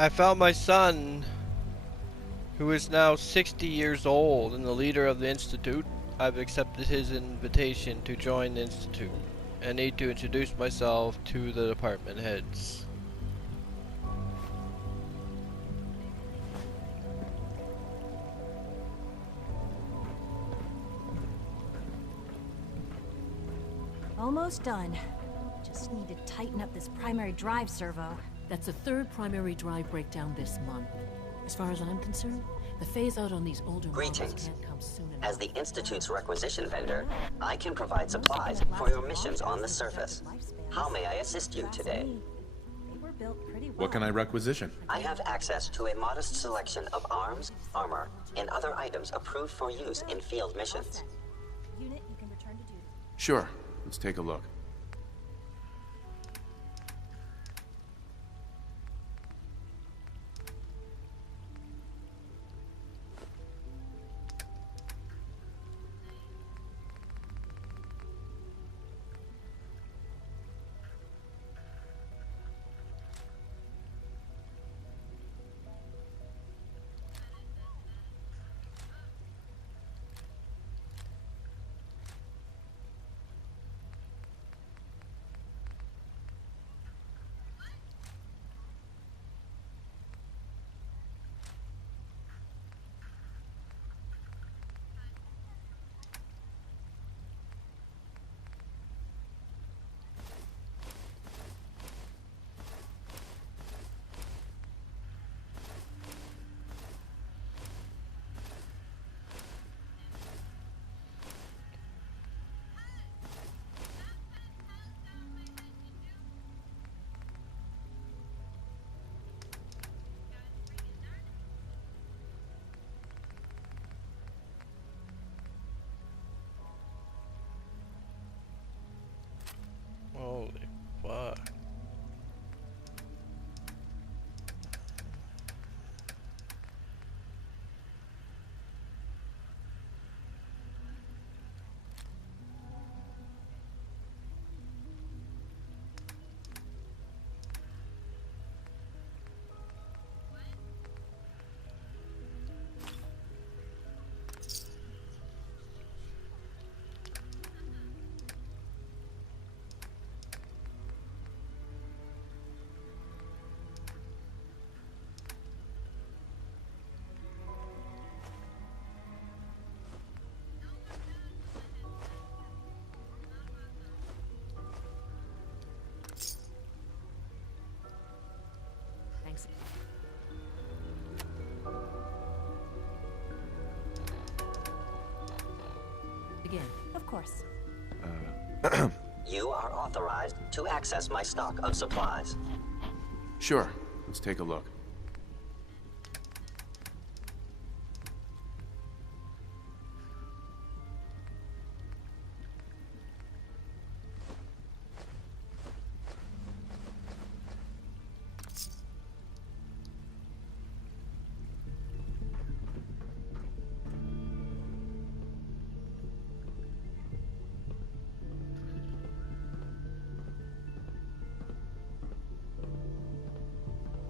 I found my son, who is now 60 years old and the leader of the Institute. I've accepted his invitation to join the Institute. I need to introduce myself to the department heads. Almost done. Just need to tighten up this primary drive servo. That's the third primary drive breakdown this month. As far as I'm concerned, the phase-out on these older models Greetings. can't come soon enough. As the Institute's requisition vendor, I can provide supplies for your missions on the surface. How may I assist you today? They were built pretty well. What can I requisition? I have access to a modest selection of arms, armor, and other items approved for use in field missions. Unit, you can return to duty. Sure. Let's take a look. Holy fuck. Thanks. Again. Of course. You are authorized to access my stock of supplies. Sure. Let's take a look.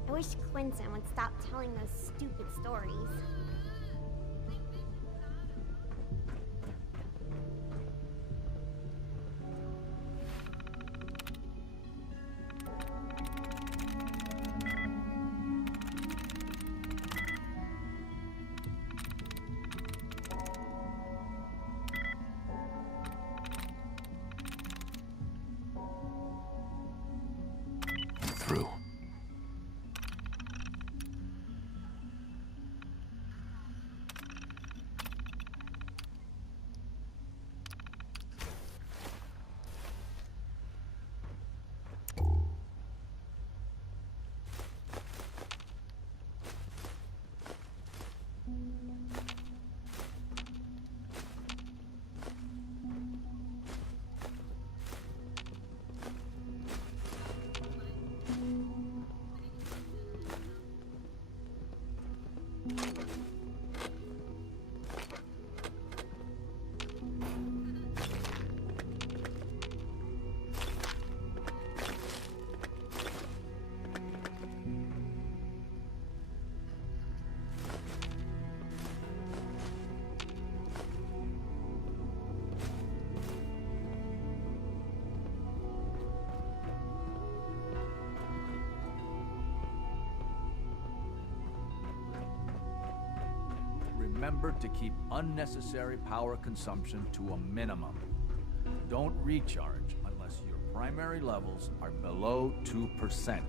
I wish Quinton would stop telling those stupid stories. Through. remember to keep unnecessary power consumption to a minimum. Don't recharge unless your primary levels are below 2%.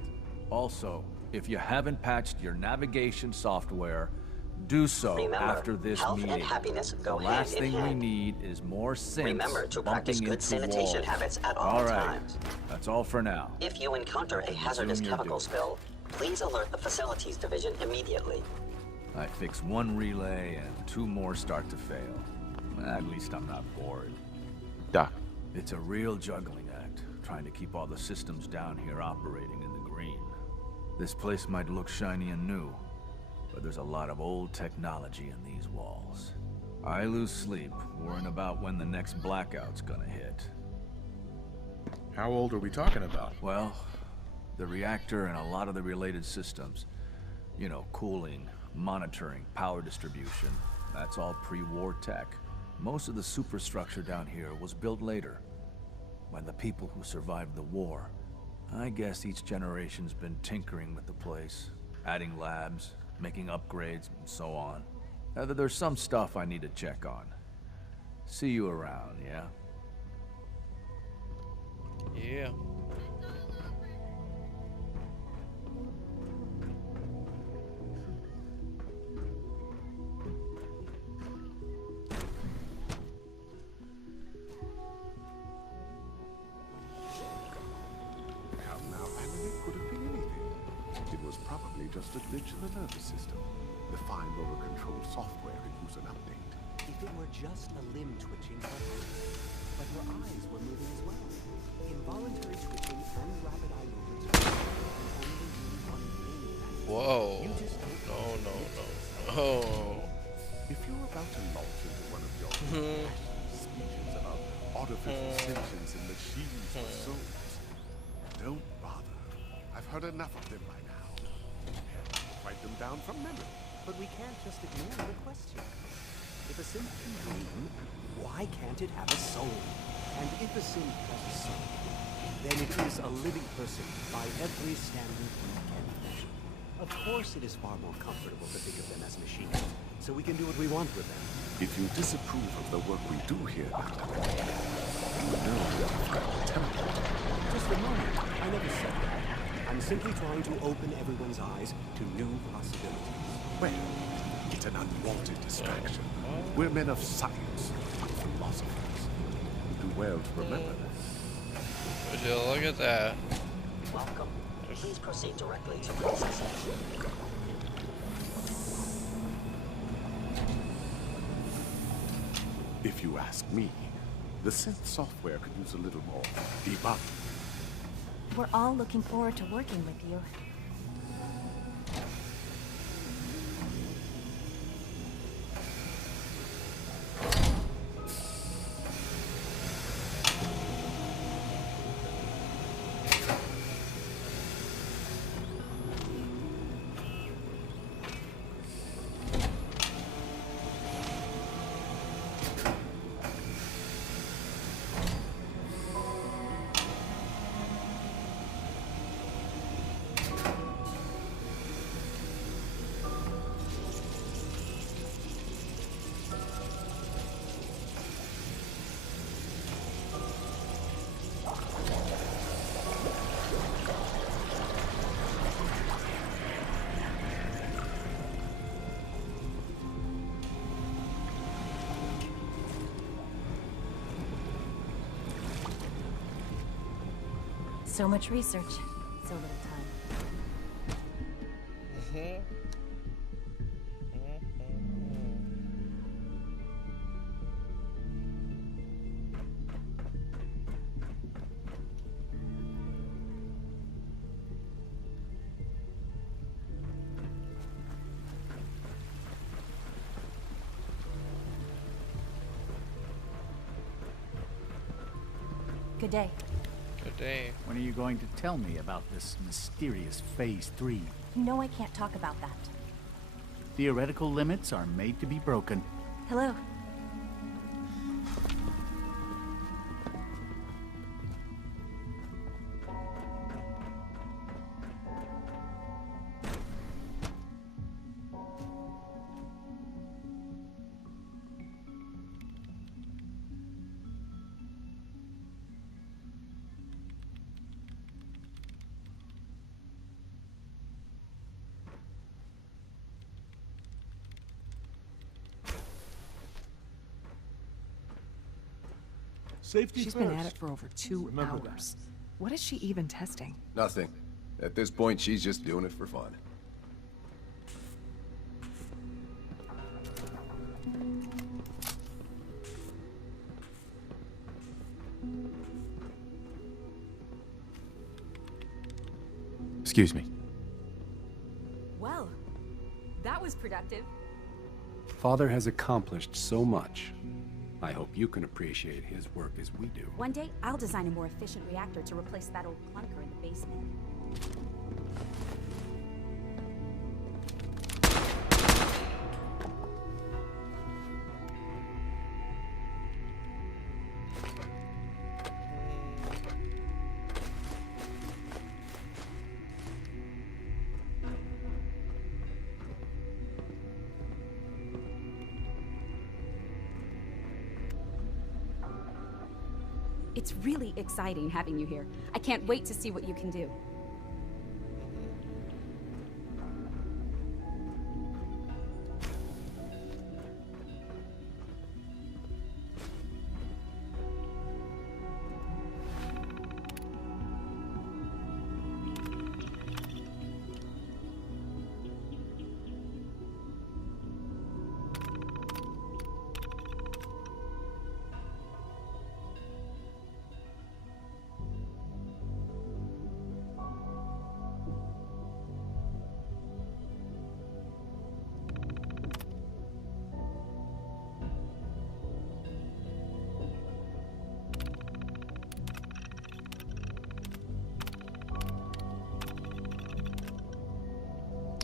Also, if you haven't patched your navigation software, do so Remember, after this health meeting. and happiness go the last hand in thing we hand. need is more synths Remember to practice bumping good into sanitation walls. habits at all right. times. That's all for now. If you encounter a hazardous your chemical duty. spill, please alert the facilities division immediately. I fix one relay and 2 more start to fail. At least I'm not bored. Doc, It's a real juggling act, trying to keep all the systems down here operating in the green. This place might look shiny and new, but there's a lot of old technology in these walls. I lose sleep worrying about when the next blackout's gonna hit. how old are we talking about? Well, the reactor and a lot of the related systems, you know, cooling, monitoring, power distribution, that's all pre-war tech. Most of the superstructure down here was built later, by the people who survived the war. I guess each generation's been tinkering with the place, adding labs, making upgrades, and so on. There's some stuff I need to check on. See you around, yeah? Yeah. How now, Alan, it could have been anything. It was probably just a glitch in the nervous system. The fine motor control software could use an update. If it were just a limb twitching, but her eyes were moving as well. Involuntary twitching and rapid eye movements are only one thing. Whoa. You just don't No, no, no. Oh. If you're about to launch into one of your speeches about artificial sentience and machines for souls, don't bother. I've heard enough of them by now. Write them down from memory. But we can't just ignore the question. If a synth can dream, why can't it have a soul? And if a synth has a soul, then it is a living person by every standard we can measure. Of course it is far more comfortable to think of them as machines, so we can do what we want with them. If you disapprove of the work we do here, Alan, you know where to find the temple. Just a moment, I never said that. I'm simply trying to open everyone's eyes to new possibilities. Well, it's an unwanted distraction. We're men of science, not philosophers. You do well to remember that. Would you look at that? Welcome. Please proceed directly to processing. If you ask me, the synth software could use a little more debugging. We're all looking forward to working with you. So much research, so little time. Good day. Good day. When are you going to tell me about this mysterious Phase 3? You know I can't talk about that. Theoretical limits are made to be broken. Hello. Safety She's first. been at it for over 2 Remember hours. What is she even testing? Nothing. At this point, she's just doing it for fun. Excuse me. Well, that was productive. Father has accomplished so much. I hope you can appreciate his work as we do. One day, I'll design a more efficient reactor to replace that old clunker in the basement. It's really exciting having you here. I can't wait to see what you can do.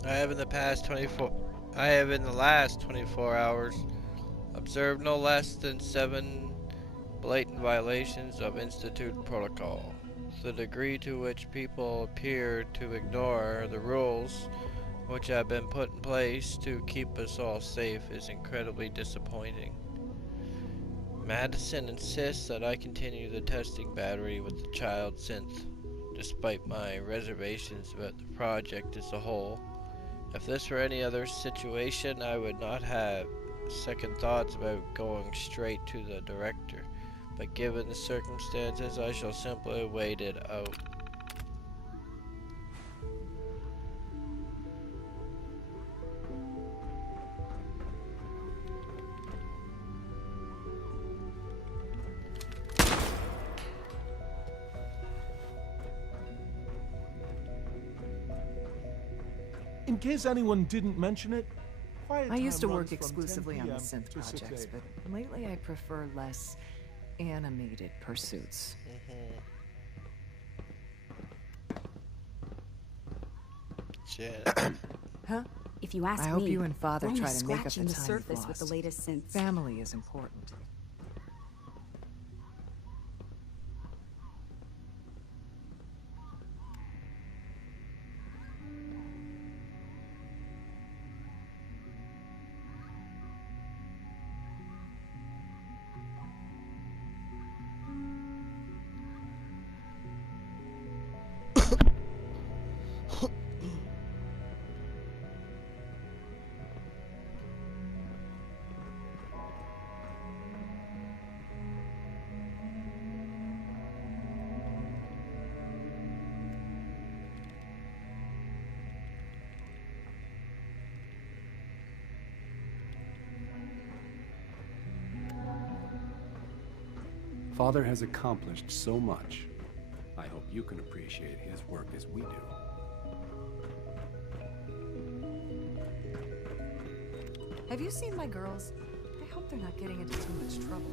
I have in the last 24 hours observed no less than 7 blatant violations of Institute protocol. The degree to which people appear to ignore the rules which have been put in place to keep us all safe is incredibly disappointing. Madison insists that I continue the testing battery with the child synth, despite my reservations about the project as a whole. If this were any other situation, I would not have second thoughts about going straight to the director, but given the circumstances, I shall simply wait it out. In case anyone didn't mention it, quiet I used to time work runs from 10 exclusively on the PM synth to 6 projects, a.m. but lately I prefer less animated pursuits. Huh? If you ask I me, hope you and Father we're only try to make up the scratching the time surface you've with the lost. latest synths. Family is important. Father has accomplished so much. I hope you can appreciate his work as we do. Have you seen my girls? I hope they're not getting into too much trouble.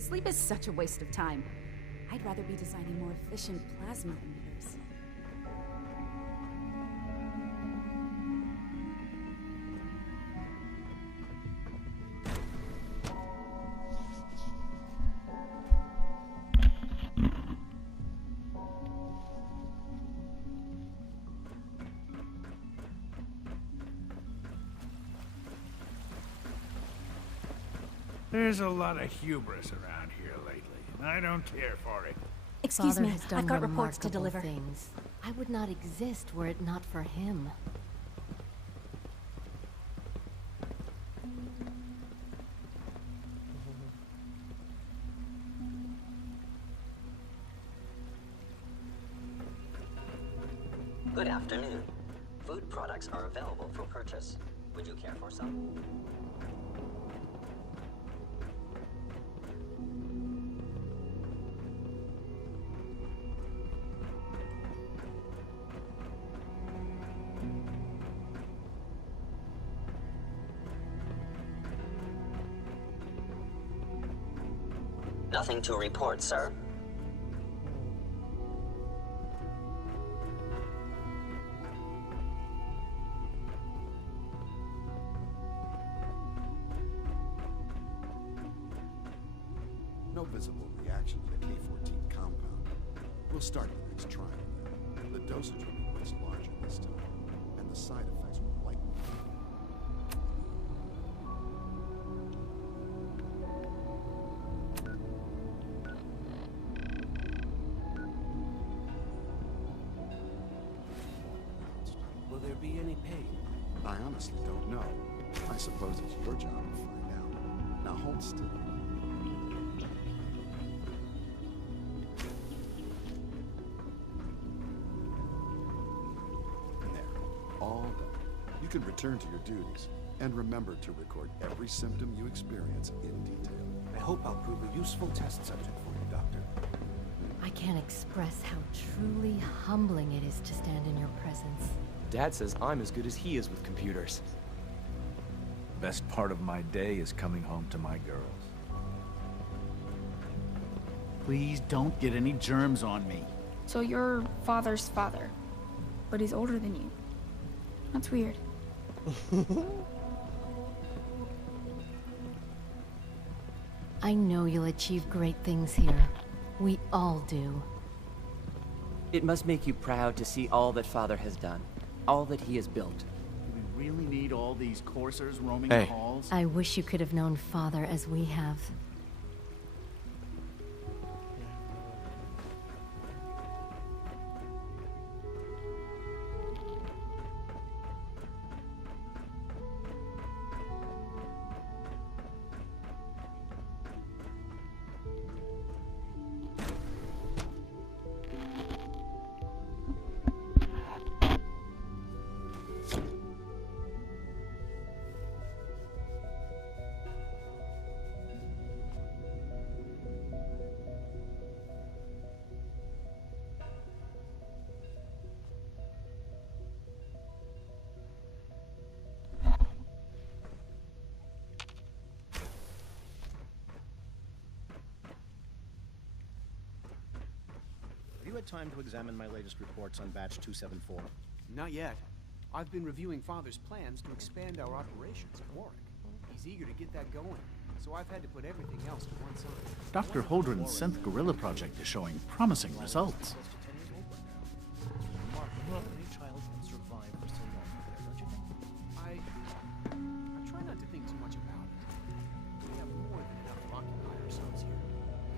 Sleep is such a waste of time. I'd rather be designing more efficient plasma emitters. There's a lot of hubris around here lately, and I don't care for it. Excuse Father me, has done I've got reports to remarkable deliver. Things. I would not exist were it not for him. Good afternoon. Food products are available for purchase. Would you care for some? Nothing to report, sir. No visible reaction to the K-14 compound. We'll start the next trial then. The dosage will be much larger this time, and the side effects will likely be Will there be any pain? I honestly don't know. I suppose it's your job to find out. Now hold still. There. All done. You can return to your duties. And remember to record every symptom you experience in detail. I hope I'll prove a useful test subject for you, Doctor. I can't express how truly humbling it is to stand in your presence. Dad says I'm as good as he is with computers. Best part of my day is coming home to my girls. Please don't get any germs on me. So you're father's father, but he's older than you. That's weird. I know you'll achieve great things here. We all do. It must make you proud to see all that Father has done. All that he has built. Do we really need all these coursers roaming Hey. the halls? I wish you could have known Father as we have. Have you had time to examine my latest reports on Batch 274? Not yet. I've been reviewing Father's plans to expand our operations at Warwick. He's eager to get that going, so I've had to put everything else to one side. Dr. Holdren's Synth Gorilla project is showing promising results. Any child can survive for so long there, don't you think? I try not to think too much about it. We have more than enough to occupy ourselves here.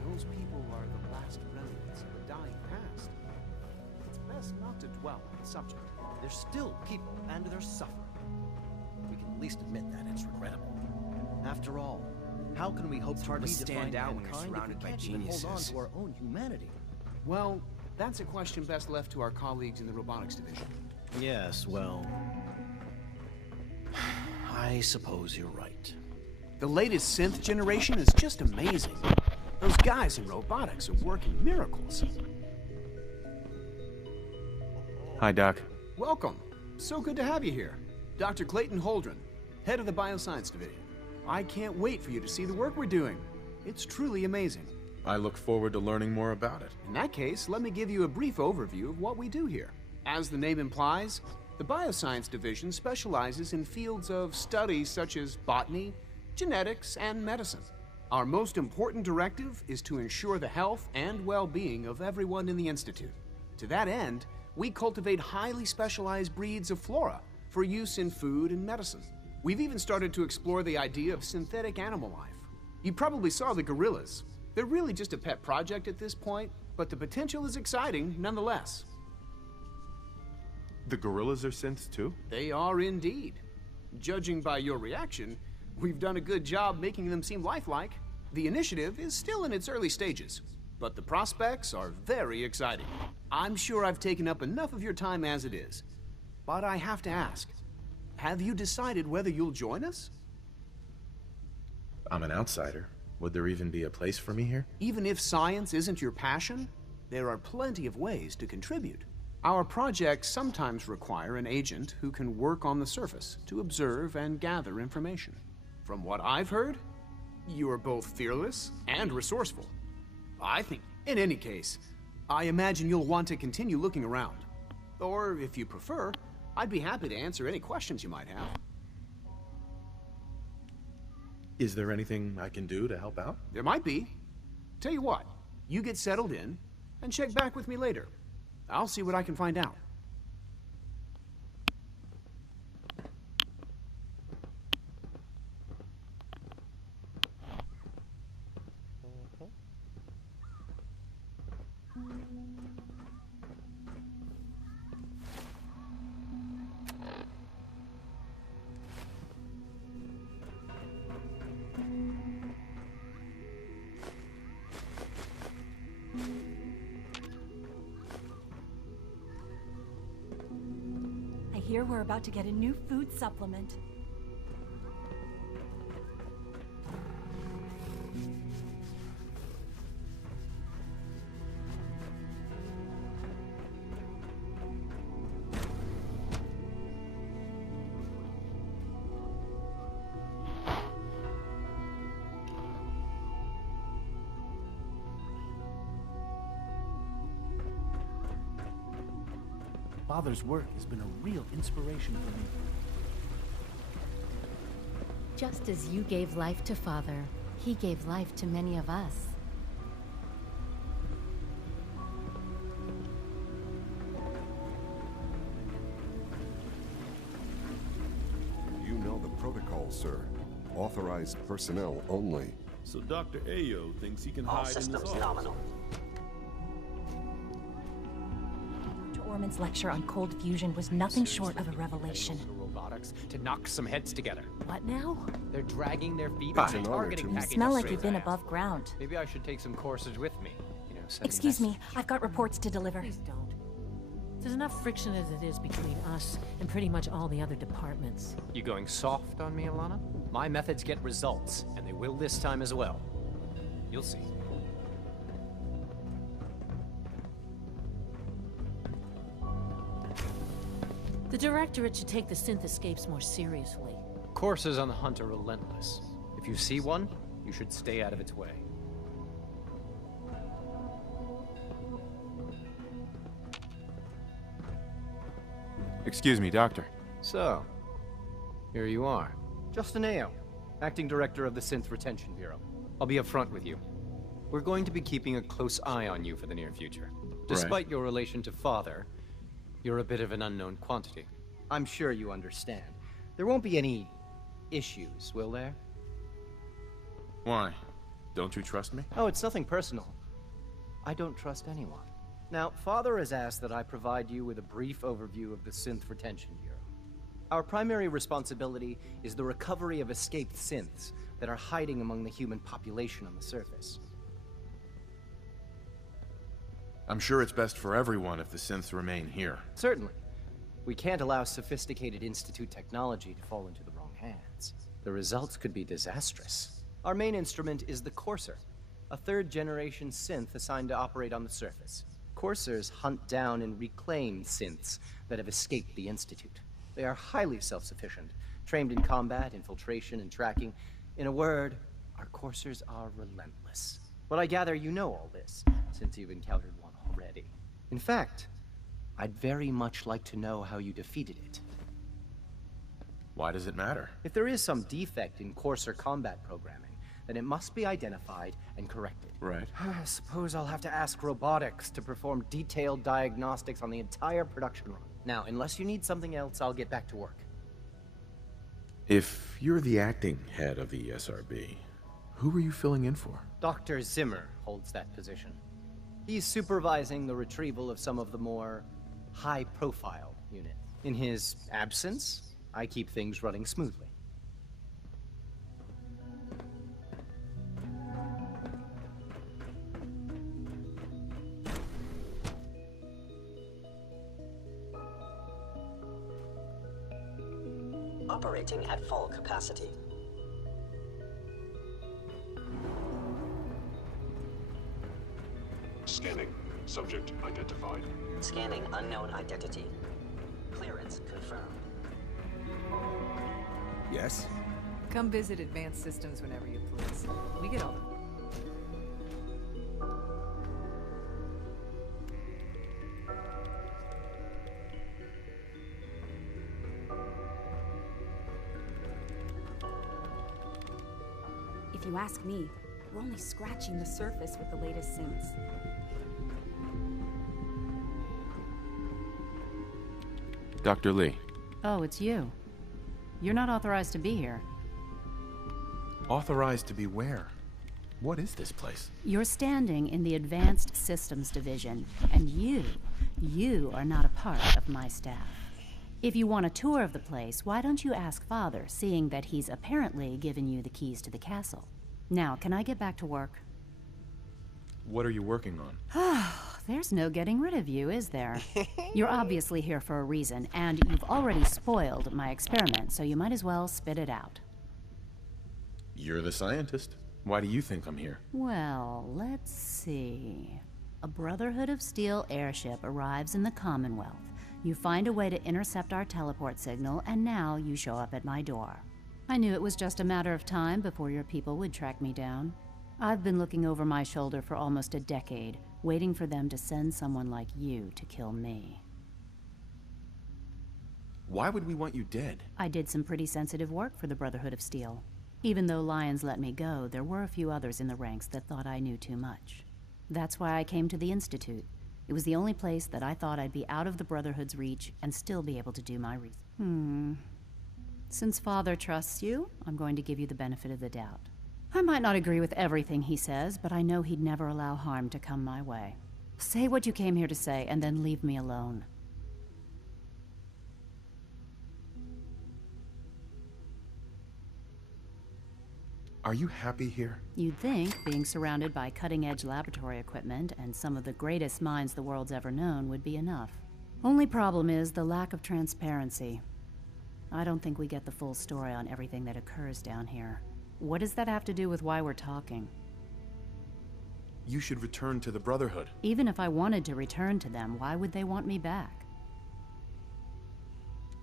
Those people are the last remnants of a dying past. It's best not to dwell on the subject. They're still people, and they're suffering. We can at least admit that it's regrettable. After all, how can we hope to hard to redefine stand out when you're mankind if surrounded we by can't even hold on geniuses? to our own humanity? Well, that's a question best left to our colleagues in the robotics division. Yes, well... I suppose you're right. The latest synth generation is just amazing. Those guys in robotics are working miracles. Hi, Doc. Welcome. So good to have you here. Dr. Clayton Holdren, head of the Bioscience Division. I can't wait for you to see the work we're doing. It's truly amazing. I look forward to learning more about it. In that case, let me give you a brief overview of what we do here. As the name implies, the Bioscience Division specializes in fields of study such as botany, genetics, and medicine. Our most important directive is to ensure the health and well-being of everyone in the Institute. To that end, we cultivate highly specialized breeds of flora for use in food and medicine. We've even started to explore the idea of synthetic animal life. You probably saw the gorillas. They're really just a pet project at this point, but the potential is exciting nonetheless. The gorillas are synths too? They are indeed. Judging by your reaction, we've done a good job making them seem lifelike. The initiative is still in its early stages, but the prospects are very exciting. I'm sure I've taken up enough of your time as it is, but I have to ask, have you decided whether you'll join us? I'm an outsider. Would there even be a place for me here? Even if science isn't your passion, there are plenty of ways to contribute. Our projects sometimes require an agent who can work on the surface to observe and gather information. From what I've heard, you are both fearless and resourceful. I think, in any case, I imagine you'll want to continue looking around. Or, if you prefer, I'd be happy to answer any questions you might have. Is there anything I can do to help out? There might be. Tell you what, you get settled in, and check back with me later. I'll see what I can find out. I hear we're about to get a new food supplement. Father's work has been a real inspiration for me. Just as you gave life to Father, he gave life to many of us. You know the protocol, sir. Authorized personnel only. So Dr. Ayo thinks he can All hide in this systems office. nominal. Orman's lecture on cold fusion was nothing short of a revelation. Robotics to knock some heads together. What now? They're dragging their feet It's on an a honor targeting to- package. You smell like straight you've been ass. above ground. Maybe I should take some courses with me. You know, send Excuse a me, I've got reports to deliver. Please don't. There's enough friction as it is between us and pretty much all the other departments. You going soft on me, Alana? My methods get results, and they will this time as well. You'll see. The Directorate should take the synth escapes more seriously. Courses on the hunt are relentless. If you see one, you should stay out of its way. Excuse me, Doctor. So, here you are. Justin Ayo, Acting Director of the Synth Retention Bureau. I'll be upfront with you. We're going to be keeping a close eye on you for the near future. Despite your relation to Father, you're a bit of an unknown quantity. I'm sure you understand. There won't be any issues, will there? Why? Don't you trust me? Oh, it's nothing personal. I don't trust anyone. Now, Father has asked that I provide you with a brief overview of the Synth Retention Bureau. Our primary responsibility is the recovery of escaped synths that are hiding among the human population on the surface. I'm sure it's best for everyone if the synths remain here. Certainly. We can't allow sophisticated Institute technology to fall into the wrong hands. The results could be disastrous. Our main instrument is the Courser, a third-generation synth assigned to operate on the surface. Coursers hunt down and reclaim synths that have escaped the Institute. They are highly self-sufficient, trained in combat, infiltration, and tracking. In a word, Our coursers are relentless. But I gather you know all this, since you've encountered one already. In fact, I'd very much like to know how you defeated it. Why does it matter? If there is some defect in courser combat programming, then it must be identified and corrected. Right. I suppose I'll have to ask robotics to perform detailed diagnostics on the entire production run. Now, unless you need something else, I'll get back to work. If you're the acting head of the ESRB, who were you filling in for? Dr. Zimmer holds that position. He's supervising the retrieval of some of the more high-profile units. In his absence, I keep things running smoothly. Operating at full capacity. Scanning. Subject identified. Scanning unknown identity. Clearance confirmed. Yes? Come visit Advanced Systems whenever you please. We get all If you ask me, we're only scratching the surface with the latest synths. Dr. Lee. Oh, it's you. You're not authorized to be here. Authorized to be where? What is this place? You're standing in the Advanced Systems Division, and you are not a part of my staff. If you want a tour of the place, why don't you ask Father, seeing that he's apparently given you the keys to the castle? Now, can I get back to work? What are you working on? There's no getting rid of you, is there? You're obviously here for a reason, and you've already spoiled my experiment, so you might as well spit it out. You're the scientist. Why do you think I'm here? Well, let's see. A Brotherhood of Steel airship arrives in the Commonwealth. You find a way to intercept our teleport signal, and now you show up at my door. I knew it was just a matter of time before your people would track me down. I've been looking over my shoulder for almost a decade, waiting for them to send someone like you to kill me. Why would we want you dead? I did some pretty sensitive work for the Brotherhood of Steel. Even though Lyons let me go, there were a few others in the ranks that thought I knew too much. That's why I came to the Institute. It was the only place that I thought I'd be out of the Brotherhood's reach and still be able to do my research. Since Father trusts you, I'm going to give you the benefit of the doubt. I might not agree with everything he says, but I know he'd never allow harm to come my way. Say what you came here to say, and then leave me alone. Are you happy here? You'd think being surrounded by cutting-edge laboratory equipment and some of the greatest minds the world's ever known would be enough. Only problem is the lack of transparency. I don't think we get the full story on everything that occurs down here. What does that have to do with why we're talking? You should return to the Brotherhood. Even if I wanted to return to them, why would they want me back?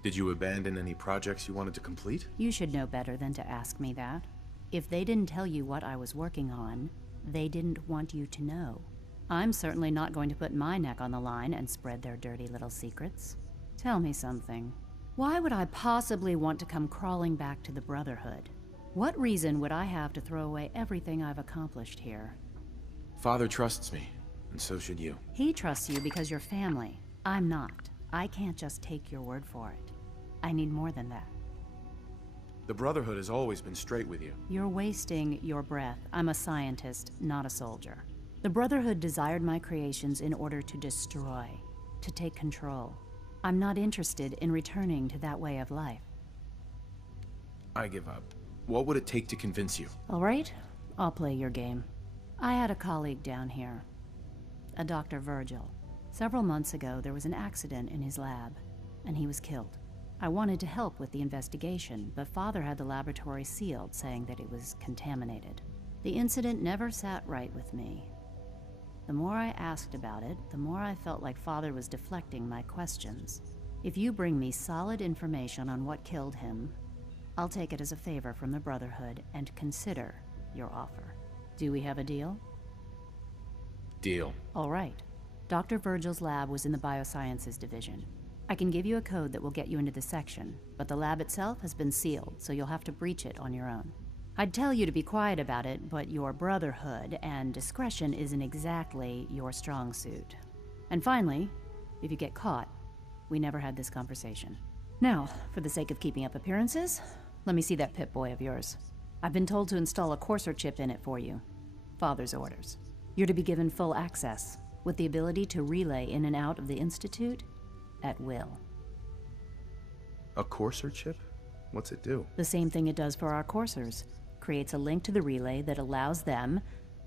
Did you abandon any projects you wanted to complete? You should know better than to ask me that. If they didn't tell you what I was working on, they didn't want you to know. I'm certainly not going to put my neck on the line and spread their dirty little secrets. Tell me something. Why would I possibly want to come crawling back to the Brotherhood? What reason would I have to throw away everything I've accomplished here? Father trusts me, and so should you. He trusts you because you're family. I'm not. I can't just take your word for it. I need more than that. The Brotherhood has always been straight with you. You're wasting your breath. I'm a scientist, not a soldier. The Brotherhood desired my creations in order to destroy, to take control. I'm not interested in returning to that way of life. I give up. What would it take to convince you? All right, I'll play your game. I had a colleague down here, a Dr. Virgil. Several months ago, there was an accident in his lab, and he was killed. I wanted to help with the investigation, but Father had the laboratory sealed, saying that it was contaminated. The incident never sat right with me. The more I asked about it, the more I felt like Father was deflecting my questions. If you bring me solid information on what killed him, I'll take it as a favor from the Brotherhood and consider your offer. Do we have a deal? Deal. All right. Dr. Virgil's lab was in the Biosciences Division. I can give you a code that will get you into the section, but the lab itself has been sealed, so you'll have to breach it on your own. I'd tell you to be quiet about it, but your brotherhood and discretion isn't exactly your strong suit. And finally, if you get caught, we never had this conversation. Now, for the sake of keeping up appearances, let me see that Pip-Boy of yours. I've been told to install a Courser chip in it for you. Father's orders. You're to be given full access, with the ability to relay in and out of the Institute at will. A Courser chip? What's it do? The same thing it does for our coursers. Creates a link to the relay that allows them,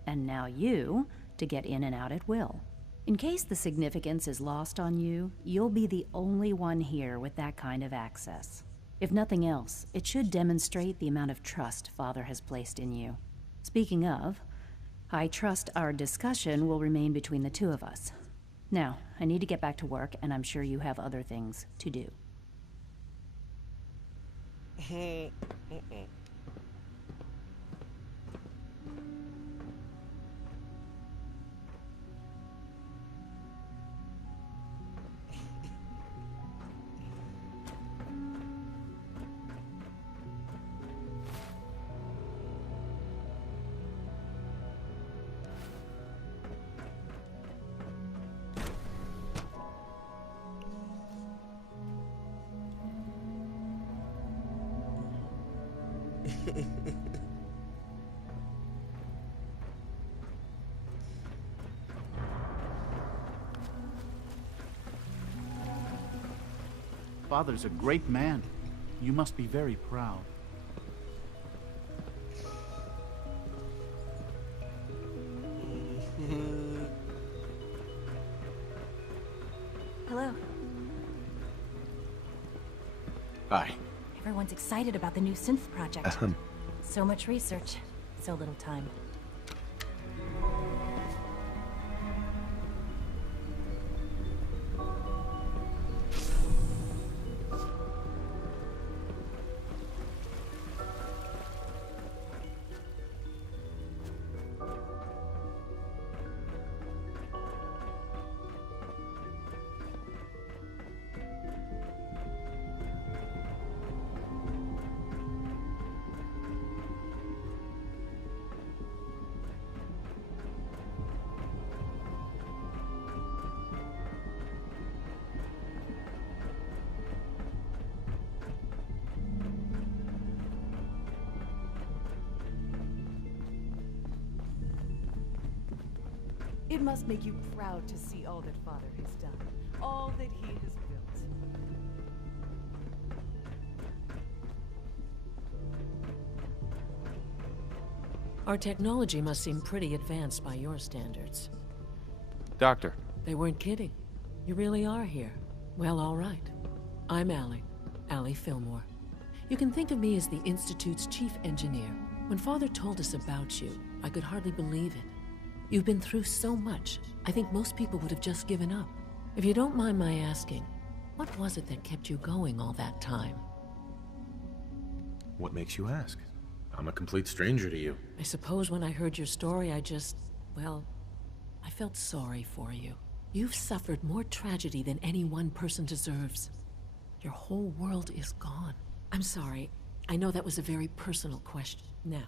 and now you, to get in and out at will. In case the significance is lost on you, you'll be the only one here with that kind of access. If nothing else, it should demonstrate the amount of trust Father has placed in you. Speaking of, I trust our discussion will remain between the two of us. Now, I need to get back to work, and I'm sure you have other things to do. Father's a great man. You must be very proud. Hello. Hi. Everyone's excited about the new synth project. So much research, so little time. It must make you proud to see all that Father has done, all that he has built. Our technology must seem pretty advanced by your standards. Doctor. They weren't kidding. You really are here. Well, all right. I'm Allie Fillmore. You can think of me as the Institute's chief engineer. When Father told us about you, I could hardly believe it. You've been through so much, I think most people would have just given up. If you don't mind my asking, what was it that kept you going all that time? What makes you ask? I'm a complete stranger to you. I suppose when I heard your story, well, I felt sorry for you. You've suffered more tragedy than any one person deserves. Your whole world is gone. I'm sorry. I know that was a very personal question. Now,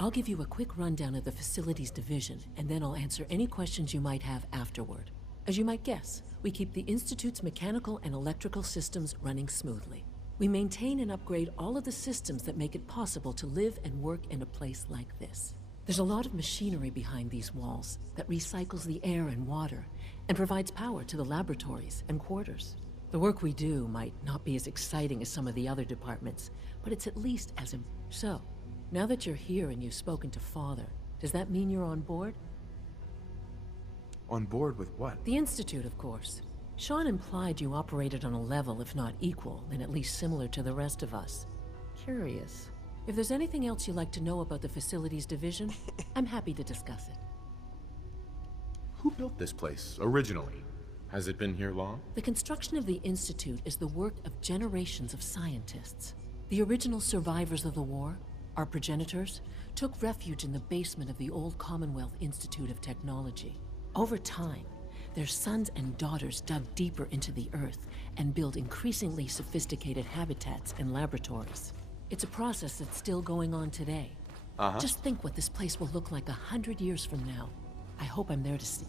I'll give you a quick rundown of the Facilities Division, and then I'll answer any questions you might have afterward. As you might guess, we keep the Institute's mechanical and electrical systems running smoothly. We maintain and upgrade all of the systems that make it possible to live and work in a place like this. There's a lot of machinery behind these walls that recycles the air and water and provides power to the laboratories and quarters. The work we do might not be as exciting as some of the other departments, but it's at least as So, now that you're here and you've spoken to Father, does that mean you're on board? On board with what? The Institute, of course. Sean implied you operated on a level, if not equal, then at least similar to the rest of us. Curious. If there's anything else you'd like to know about the Facilities Division, I'm happy to discuss it. Who built this place, originally? Has it been here long? The construction of the Institute is the work of generations of scientists. The original survivors of the war our progenitors, took refuge in the basement of the old Commonwealth Institute of Technology. Over time, their sons and daughters dug deeper into the Earth and built increasingly sophisticated habitats and laboratories. It's a process that's still going on today. Just think what this place will look like 100 years from now. I hope I'm there to see.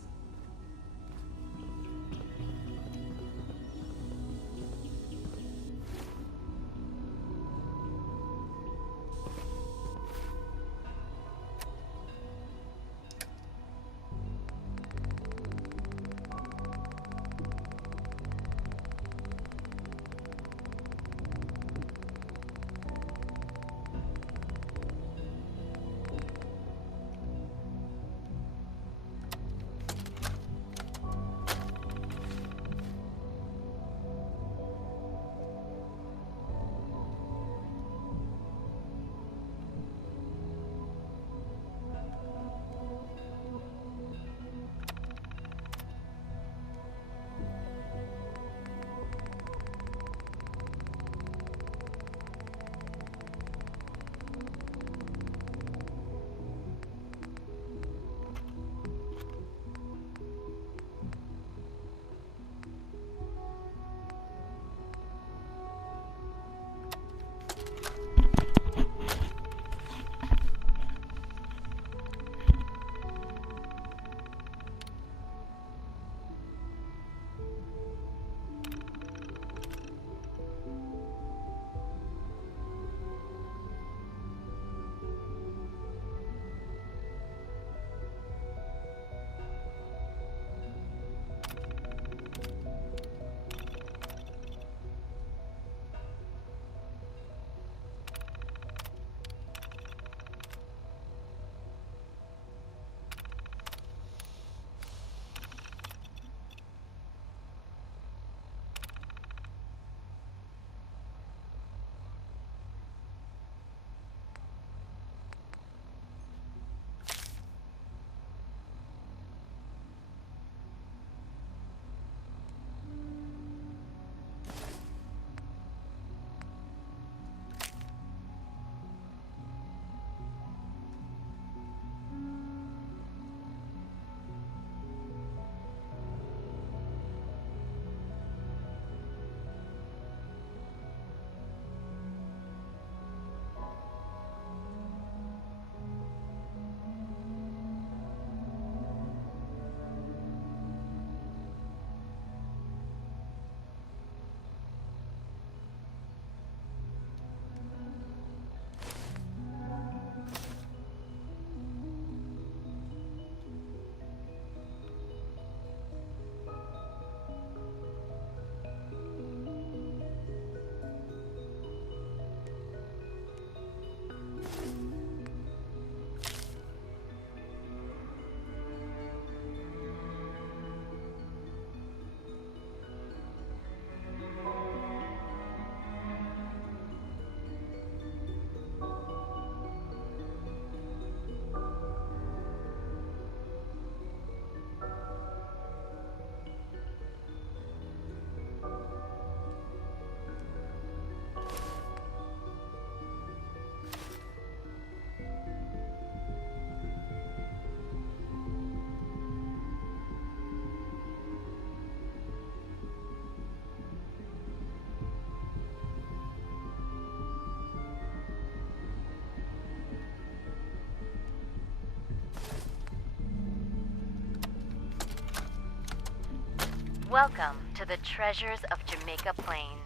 Welcome to the Treasures of Jamaica Plain.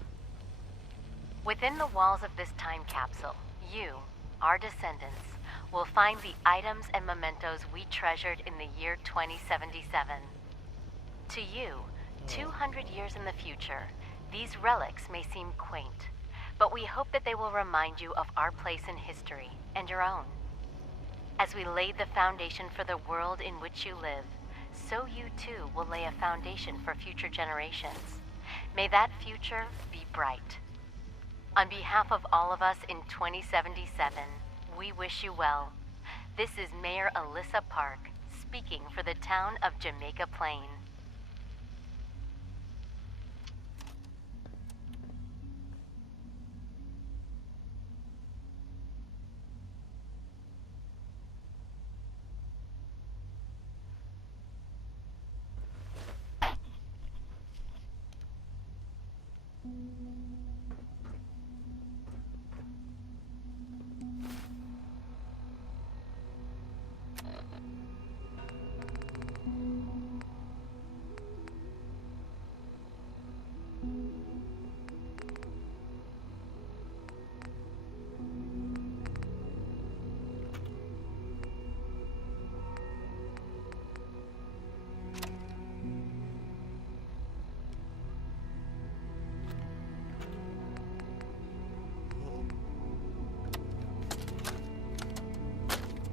Within the walls of this time capsule, you, our descendants, will find the items and mementos we treasured in the year 2077. To you, 200 years in the future, these relics may seem quaint, but we hope that they will remind you of our place in history and your own. As we laid the foundation for the world in which you live, so you too will lay a foundation for future generations. May that future be bright. On behalf of all of us in 2077, we wish you well. This is Mayor Alyssa Park, speaking for the town of Jamaica Plain.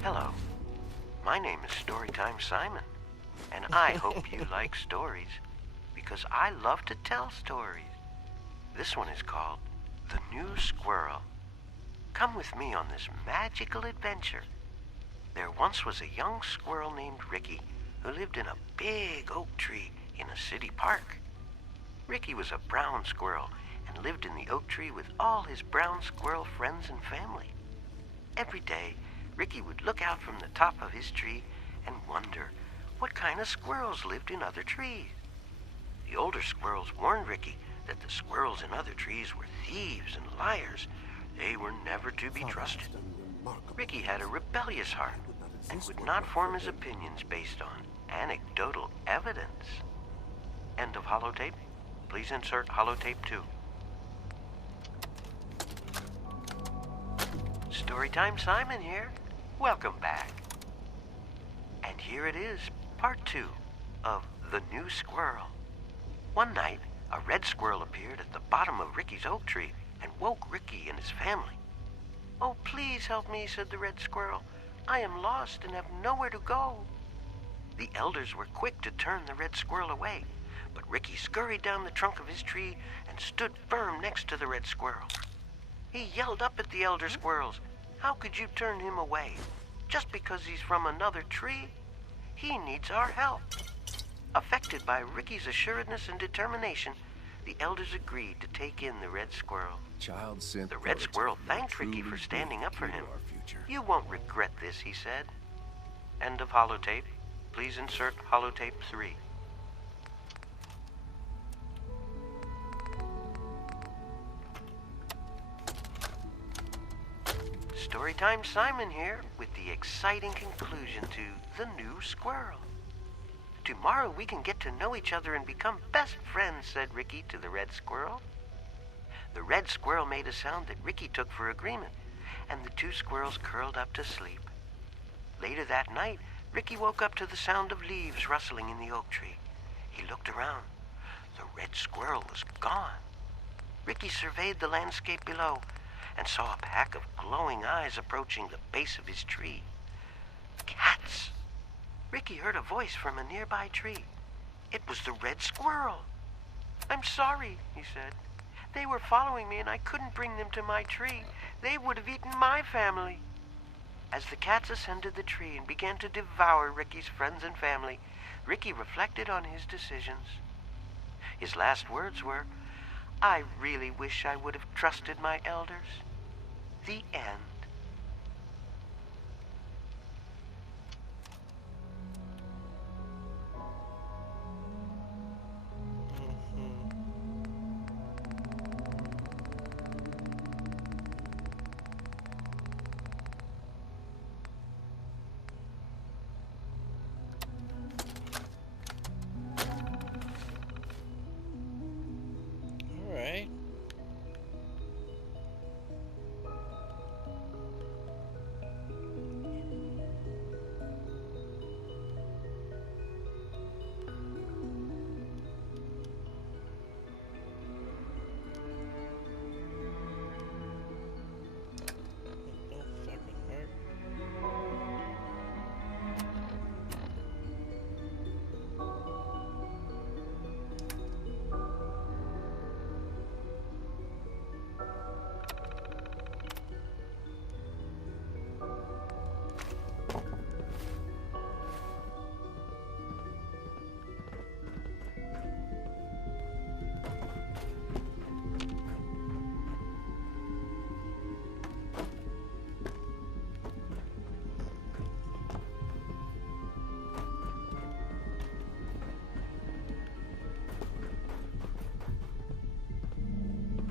Hello. My name is Storytime Simon, and I hope you like stories, because I love to tell stories. This one is called The New Squirrel. Come with me on this magical adventure. There once was a young squirrel named Ricky who lived in a big oak tree in a city park. Ricky was a brown squirrel and lived in the oak tree with all his brown squirrel friends and family. Every day, Ricky would look out from the top of his tree and wonder what kind of squirrels lived in other trees. The older squirrels warned Ricky that the squirrels in other trees were thieves and liars. They were never to be trusted. Ricky had a rebellious heart and would not form his opinions based on anecdotal evidence. End of holotape. Please insert holotape 2. Storytime Simon here. Welcome back. And here it is, part 2 of The New Squirrel. One night, a red squirrel appeared at the bottom of Ricky's oak tree and woke Ricky and his family. "Oh, please help me," said the red squirrel. "I am lost and have nowhere to go." The elders were quick to turn the red squirrel away, but Ricky scurried down the trunk of his tree and stood firm next to the red squirrel. He yelled up at the elder squirrels. How could you turn him away? Just because he's from another tree? He needs our help. Affected by Ricky's assuredness and determination, the elders agreed to take in the red squirrel. Child synth. The red squirrel thanked Ricky for standing up for him. "You won't regret this," he said. End of holotape. Please insert holotape 3. Storytime Simon here with the exciting conclusion to The New Squirrel. "Tomorrow we can get to know each other and become best friends," said Ricky to the red squirrel. The red squirrel made a sound that Ricky took for agreement, and the two squirrels curled up to sleep. Later that night, Ricky woke up to the sound of leaves rustling in the oak tree. He looked around. The red squirrel was gone. Ricky surveyed the landscape below and saw a pack of glowing eyes approaching the base of his tree. Cats! Ricky heard a voice from a nearby tree. It was the red squirrel. "I'm sorry," he said. "They were following me and I couldn't bring them to my tree. They would have eaten my family." As the cats ascended the tree and began to devour Ricky's friends and family, Ricky reflected on his decisions. His last words were, "I really wish I would have trusted my elders." The end. Alright.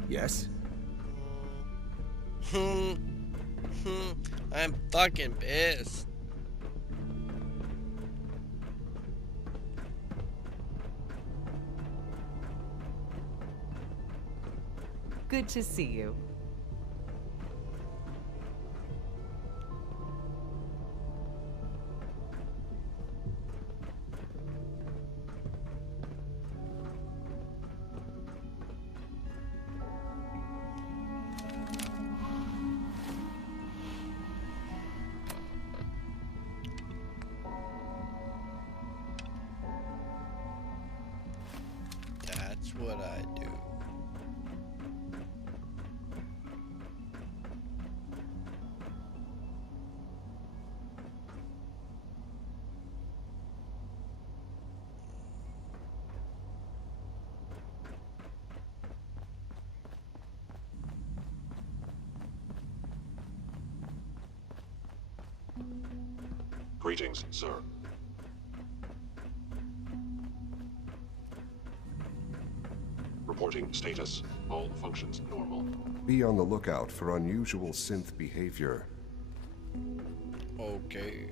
Yes? I'm fucking pissed. Good to see you. That's what I do. Greetings, sir. Reporting status. All functions normal. Be on the lookout for unusual synth behavior. Okay.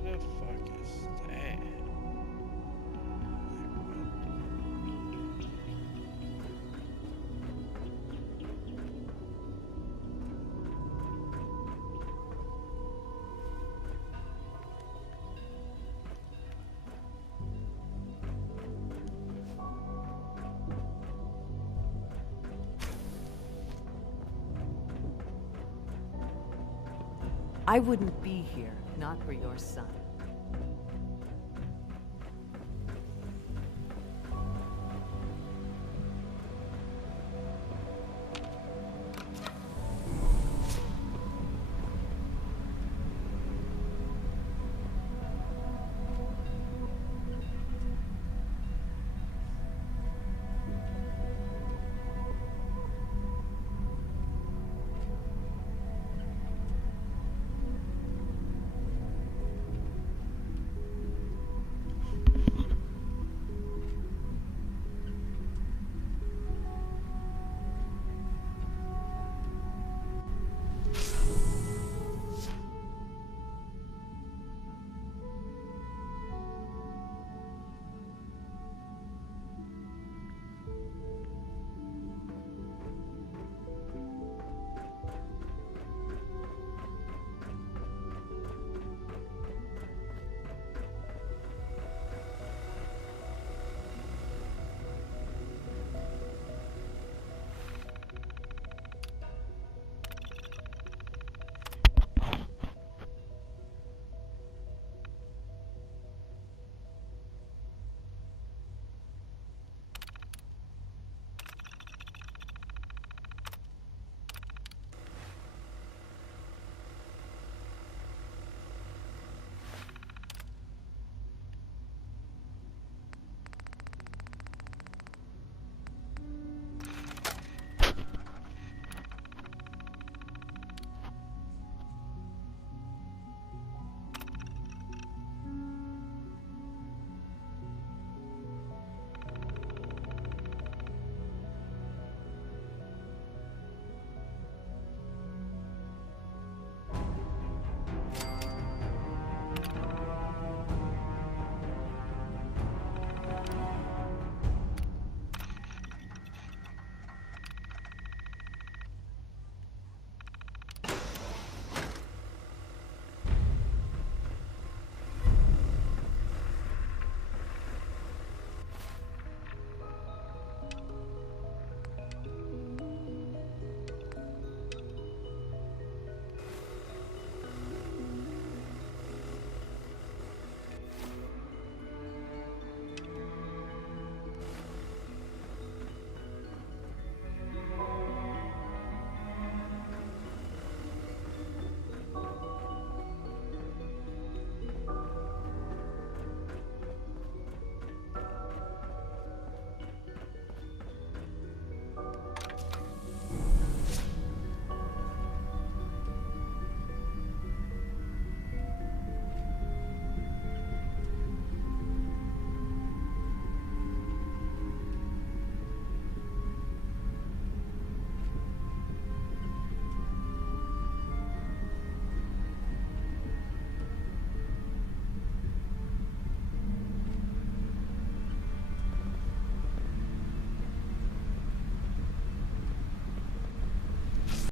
Where the fuck is that? I wouldn't be here, not for your son.